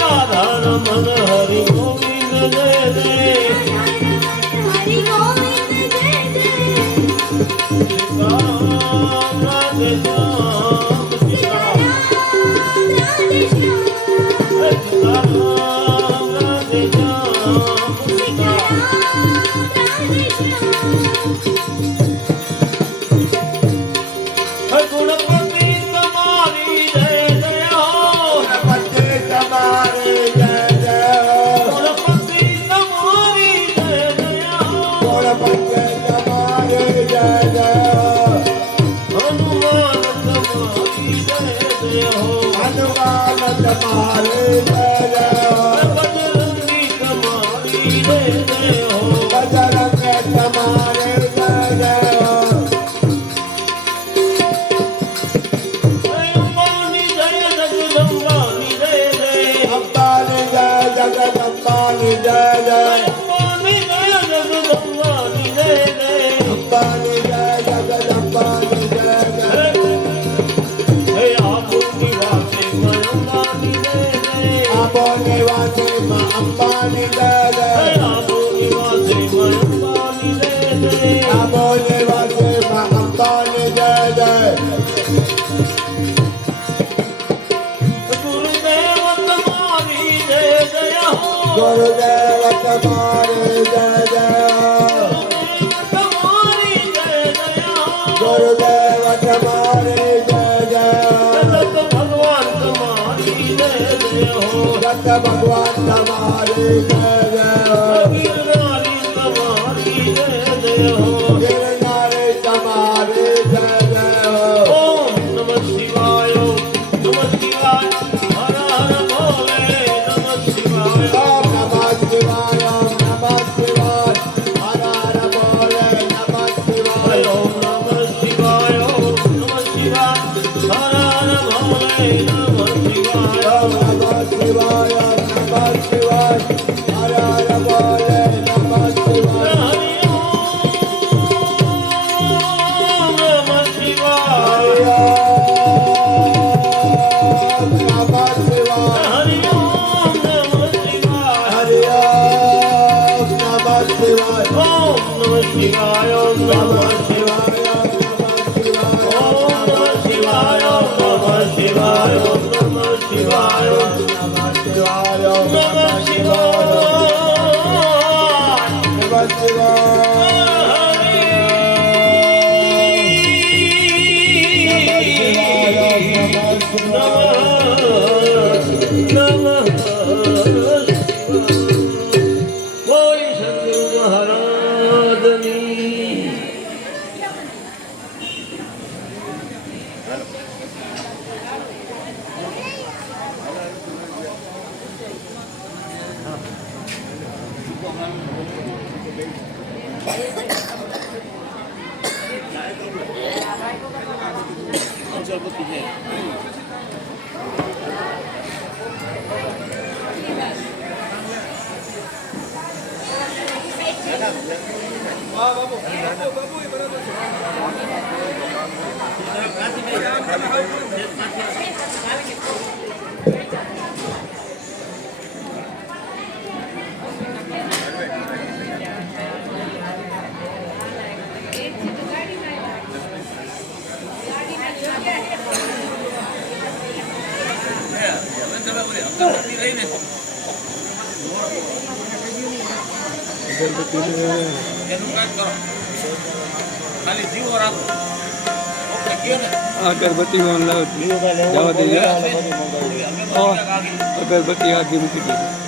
રાધા રમન હરિ ગોવિંદ જય જય સીતારામ રાધે શ્યામ સીતારામ રાધે શ્યામ ગુણપતિ તમારી જય જય હો ગુણપતિ તમારી જય જય ગુણપતિ તમારી જય જય હો ગુણપતિ તમારી જય જય હનુમાન તમારી જય જય હો હનુમાન તમારી જય જય બજરંગી તમારી જય જય હો બજરંગી તમારી જય જય હો અંબાની જય જગદંબાની જય જય અંબાની જય જગદંબાની જય જય અંબાની જય જગદંબાની જય જય અંબાની જય જગદંબાની જય જય હે આપો નિવાસે માં અંબાની જય જય આપો નિવાસે માં અંબાની જય જય આપો નિવાસે માં અંબાની જય જય આપો નિવાસે માં અંબાની જય જય ગુરુદેવ તમારી જય જય હો ગુરુદેવ તમારી જય જય તમારી જય જય હો ગુરુદેવ તમારી જય જય દત્ત ભગવાન તમારી જય જય હો દત્ત ભગવાન તમારી જય જય હો ગિરનારી તમારી જય જય હો ગિરનારી તમારી જય જય હો ઓમ નમઃ શિવાય નમઃ શિવાય હર હર ભોલે નમઃ શિવાય ઓમ નમઃ શિવાય નમઃ શિવાય હર હર ભોલે નમઃ શિવાય ઓમ નમઃ શિવાય નમઃ શિવાય હર હર ભોલે નમઃ શિવાય ઓમ નમઃ શિવાય નમઃ શિવાય હર હર ભોલે નમઃ શિવાય હરિ ઓમ નમઃ શિવાય નમઃ શિવાય હરિ ઓમ નમઃ શિવાય હરિ ઓમ નમઃ શિવાય ઓમ નમઃ શિવાય ઓમ નમઃ શિવાય ઓમ નમઃ શિવાય ઓમ નમઃ શિવાય ઓમ નમઃ શિવાય ઓમ નમઃ શિવાય ઓમ નમઃ બોલી સદગુરુ મહારાજની अगरबत्ती में जवा दे अगरबत्ती आगे रुकी